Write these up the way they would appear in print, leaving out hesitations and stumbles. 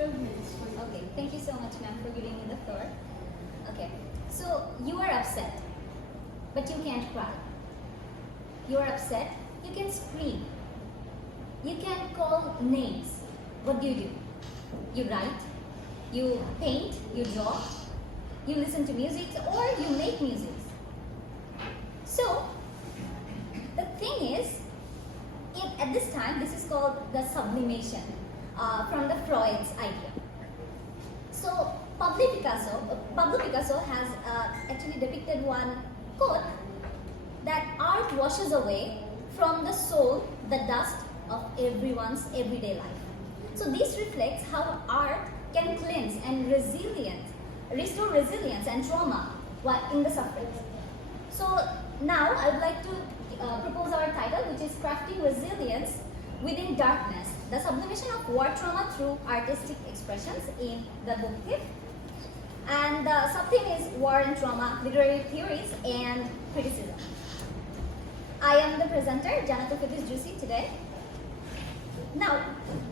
12 minutes for you. Okay, thank you so much, ma'am, for giving me the floor. Okay, so you are upset, but you can't cry. You are upset, you can scream. You can call names. What do? You write, you paint, you draw, you listen to music, or you make music. So, the thing is, at this time, this is called the sublimation from the Freud's idea. So, Pablo Picasso has actually depicted one quote that art washes away from the soul the dust of everyone's everyday life. So, this reflects how art can cleanse and restore resilience and trauma while in the suffering. So, now I would like to propose our title, which is Crafting Resilience Within Darkness, the Sublimation of War Trauma Through Artistic Expressions in the book TIFF. And the subtheme is War and Trauma, Literary Theories and Criticism. I am the presenter, Janatul Fidis Jusi, today. Now,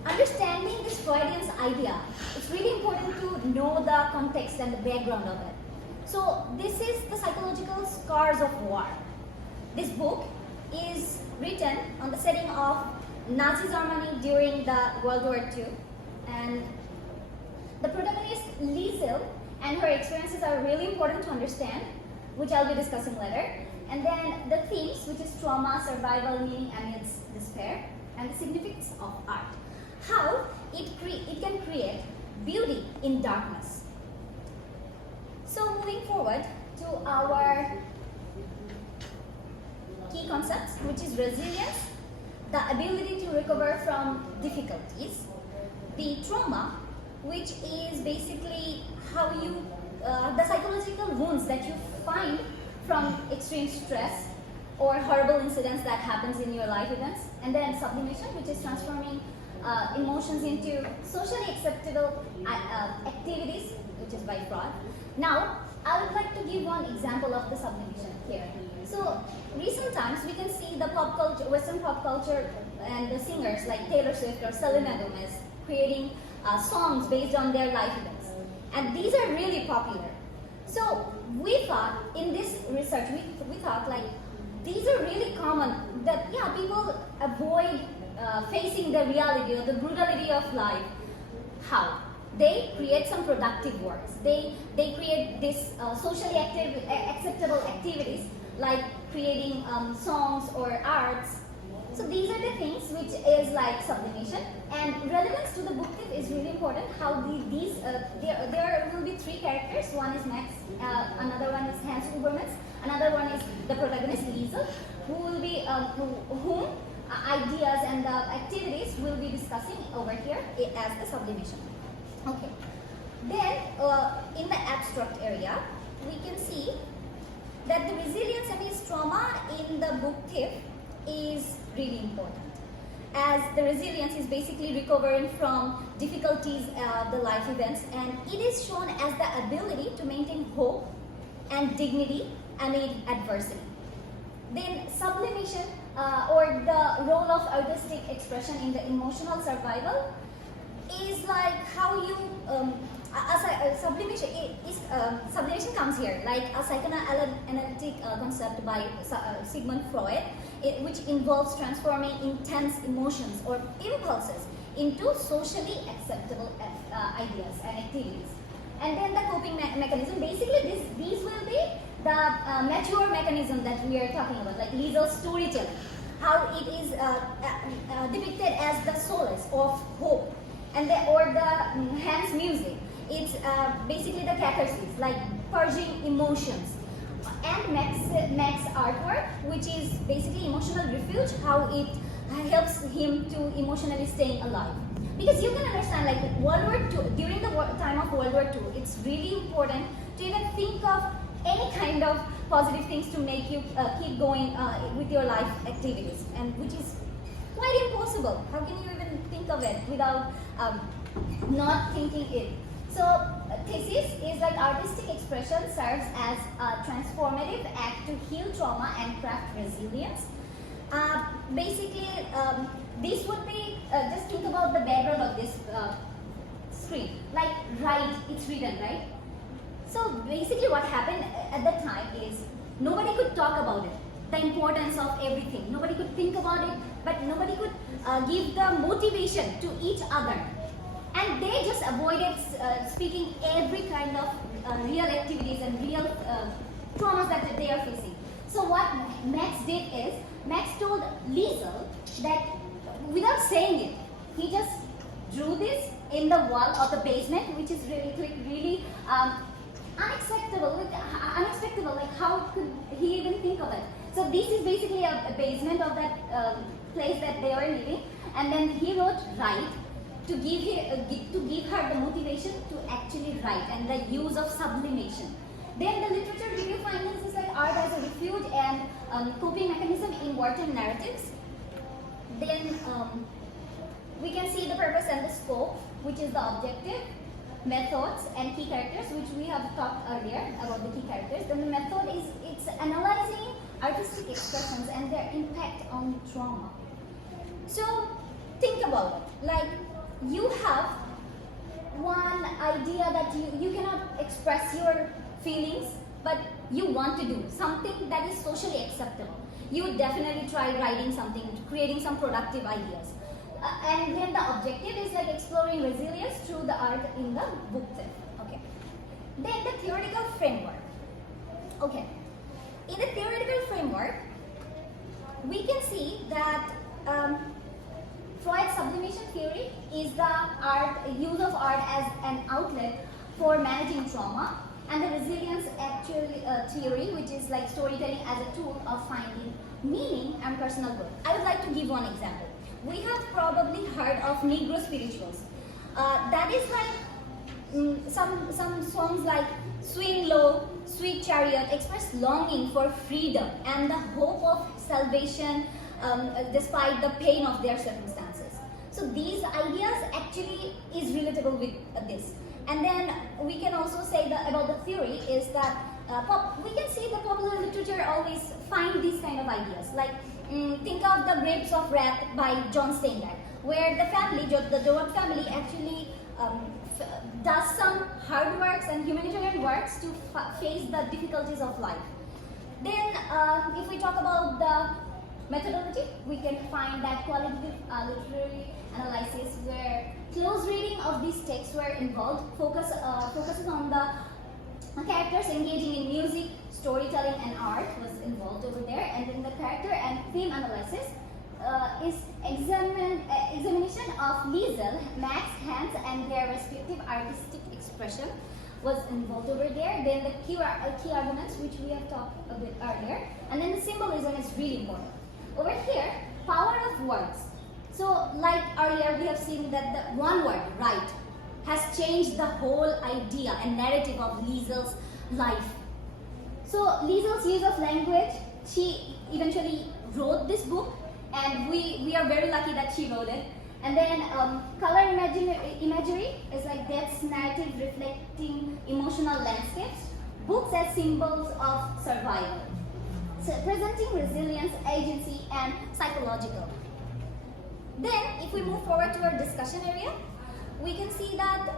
understanding this Freudian idea, it's really important to know the context and the background of it. So, this is the psychological scars of war. This book is written on the setting of Nazi Germany during the World War II, and the protagonist Liesel and her experiences are really important to understand, which I'll be discussing later. And then the themes, which is trauma, survival, meaning amidst despair, and the significance of art. How it can create beauty in darkness. So moving forward to our key concepts, which is resilience, the ability to recover from difficulties, the trauma, which is basically how you, the psychological wounds that you find from extreme stress or horrible incidents that happens in your life events, and then sublimation, which is transforming emotions into socially acceptable activities, which is by Freud. Now, I would like to give one example of the sublimation here. So, recent times we can see the pop culture, Western pop culture, and the singers like Taylor Swift or Selena Gomez creating songs based on their life events, and these are really popular. So, we thought in this research, we thought like these are really common, that yeah, people avoid facing the reality or the brutality of life. How? They create some productive works. They create this socially acceptable activities like creating songs or arts. So these are the things which is like sublimation, and relevance to the book tip is really important. How there will be three characters. One is Max, another one is Hans Hubermans, another one is the protagonist Liesel, who will be whom ideas and the activities we'll be discussing over here as the sublimation. Okay. Then in the abstract area, we can see that the resilience against trauma in the book TIFF is really important, as the resilience is basically recovering from difficulties, the life events, and it is shown as the ability to maintain hope and dignity amid adversity. Then sublimation or the role of artistic expression in the emotional survival is like how you sublimation comes here like a psychoanalytic concept by Sigmund Freud, which involves transforming intense emotions or impulses into socially acceptable ideas and activities. And then the coping mechanism, basically these will be the mature mechanism that we are talking about, like Liesel's storytelling, how it is depicted as the solace of hope, and or the Hans music, it's basically the catharsis, like purging emotions, and Max artwork, which is basically emotional refuge, how it helps him to emotionally staying alive. Because you can understand, like World War II, during the time of World War II, it's really important to even think of any kind of positive things to make you keep going with your life activities, and which is quite impossible. How can you even think of it without not thinking it? So thesis is like artistic expression serves as a transformative act to heal trauma and craft resilience. Basically, this would be, just think about the background of this screen. Like write, it's written, right? So basically what happened at that time is nobody could talk about it, the importance of everything. Nobody could think about it, but nobody could give the motivation to each other. And they just avoided speaking every kind of real activities and real traumas that they are facing. So what Max did is, Max told Liesel that without saying it, he just drew this in the wall of the basement, which is really unacceptable. Like how could he even think of it? So this is basically a basement of that place that they were living, and then he wrote write to give her the motivation to actually write and the use of sublimation. Then the literature review findings is like art as a refuge and coping mechanism in wartime narratives. Then we can see the purpose and the scope, which is the objective, methods and key characters, which we have talked earlier about the key characters. Then the method is it's analyzing artistic expressions and their impact on trauma. So think about it, like you have one idea that you cannot express your feelings, but you want to do something that is socially acceptable. You would definitely try writing something, creating some productive ideas. And then the objective is like exploring resilience through the art in the book theft. Okay. Then the theoretical framework. Okay. In the theoretical framework, we can see that Freud's sublimation theory is the use of art as an outlet for managing trauma, and the resilience theory, which is like storytelling as a tool of finding meaning and personal growth. I would like to give one example. We have probably heard of Negro spirituals. That is like some songs like Swing Low, Sweet Chariot express longing for freedom and the hope of salvation despite the pain of their circumstances. So these ideas actually is relatable with this. And then we can also say about the theory is that we can see the popular literature always find these kind of ideas. Like think of The Grapes of Wrath by John Steinbeck, where the family, the Joad family, actually does some hard works and humanitarian works to face the difficulties of life. Then if we talk about the methodology, we can find that qualitative literary analysis where close reading of these texts were involved, focuses on the characters engaging in music, storytelling and art was involved over there, and then the character and theme analysis is examination of Liesel, Max, Hans and their respective artistic expression was involved over there. Then the key arguments, which we have talked a bit earlier, and then the symbolism is really important. Over here, power of words. So like earlier we have seen that the one word, right, has changed the whole idea and narrative of Liesel's life. So Liesel's use of language, she eventually wrote this book, and we are very lucky that she wrote it. And then color imagery is like death's narrative reflecting emotional landscapes, books as symbols of survival. So presenting resilience, agency and psychological. Then if we move forward to our discussion area, we can see that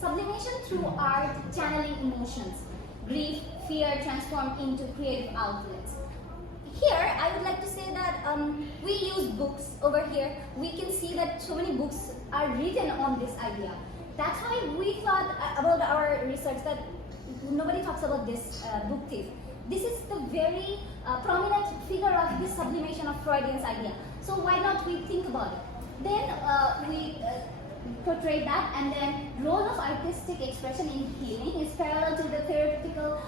sublimation through art, channeling emotions, grief, fear transformed into creative outlets. Here, I would like to say that we use books over here. We can see that so many books are written on this idea. That's why we thought about our research that nobody talks about this book thief. This is the very prominent figure of this sublimation of Freudian's idea. So why not we think about it? Then we portray that, and then role of artistic expression in healing is parallel to the theoretical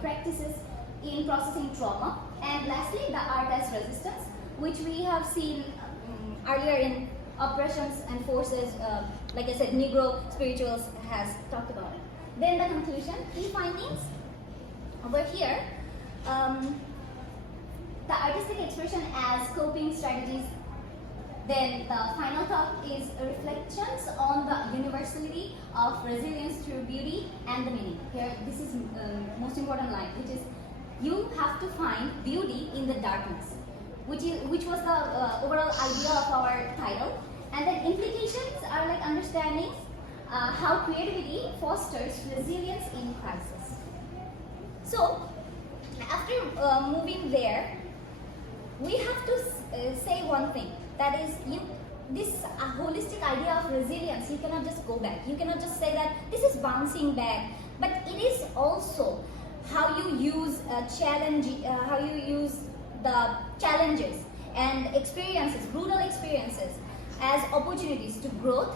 practices in processing trauma. And lastly, the art as resistance, which we have seen earlier in oppressions and forces, like I said, Negro spirituals has talked about it. Then the conclusion, key findings. Over here, the artistic expression as coping strategies. Then the final thought is reflections on the universality of resilience through beauty and the meaning. Here, this is most important line, which is you have to find beauty in the darkness, which was the overall idea of our title. And then implications are like understanding how creativity fosters resilience in crisis. So, after moving there, we have to say one thing, that is, this holistic idea of resilience, you cannot just go back. You cannot just say that this is bouncing back, but it is also how you use how you use the challenges and experiences, brutal experiences, as opportunities to growth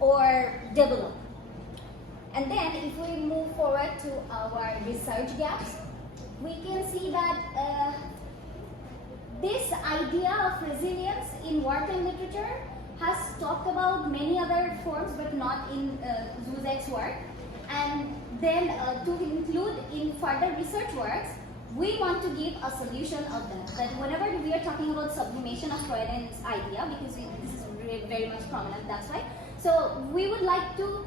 or develop. And then if we move forward to our research gaps, we can see that this idea of resilience in wartime literature has talked about many other forms, but not in Zuzek's work. And then to include in further research works, we want to give a solution of that. That whenever we are talking about sublimation of Freudian's idea, because this is very much prominent, that's why. So we would like to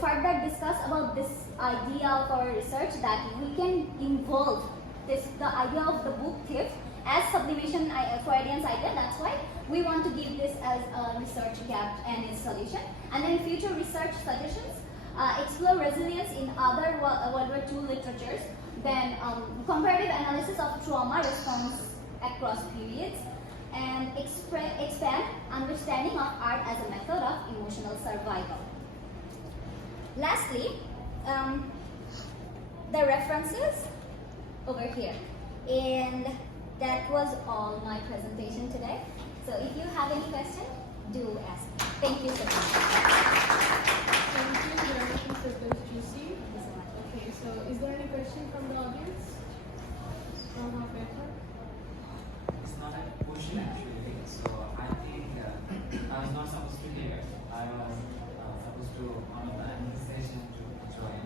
further discuss about this idea of our research, that we can involve the idea of the book thief as sublimation Freudian's idea. That's why we want to give this as a research gap and its solution. And then future research suggestions, explore resilience in other World War II literatures, then comparative analysis of trauma response across periods, and expand understanding of art as a method of emotional survival. Lastly, the references over here. And that was all my presentation today. So if you have any question, do ask. Thank you so much. Thank you very much, Mr. Juicy. Okay, so is there any question from the audience? From our paper? It's not a question actually. So I think I was not supposed to hear. I was supposed to on the session to join.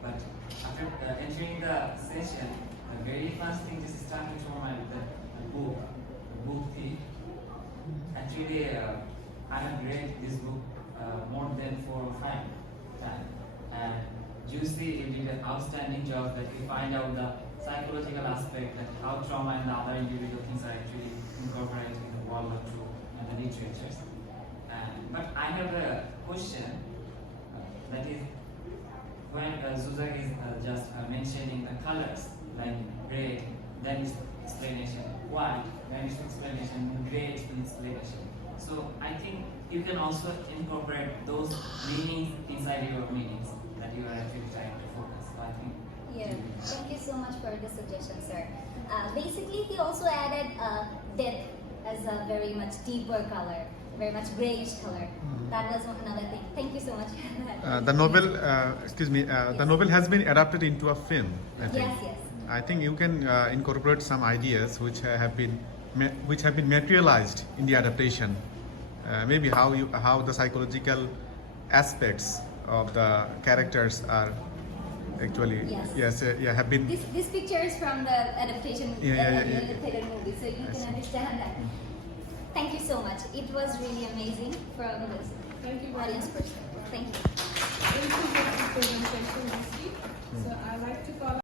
But after entering the session, the very first thing just started to my mind, the book thief. Actually, I have read this book more than 4 or 5 times. And Juicy, you did an outstanding job that we find out the psychological aspect, that how trauma and the other individual things are actually incorporated in the World War II and the literatures. But I have a question, that is, when Zuzak is just mentioning the colors, like red, then is explanation, white, then is explanation, gray is explanation. So I think you can also incorporate those meanings inside your meanings that you are actually trying to focus. So I think. Yeah, thank you so much for the suggestion, sir. Basically, he also added death as a very much deeper color, very much grayish color. That was another thing. Thank you so much. The novel, the novel has been adapted into a film, I think. Yes, yes. I think you can incorporate some ideas which have been materialized in the adaptation. Maybe how the psychological aspects of the characters are actually have been. This picture is from the adaptation adapted movie, so you can understand that. Thank you so much. It was really amazing from this audience perspective. Thank you. Thank you for the presentation, Lucy. So I'd like to call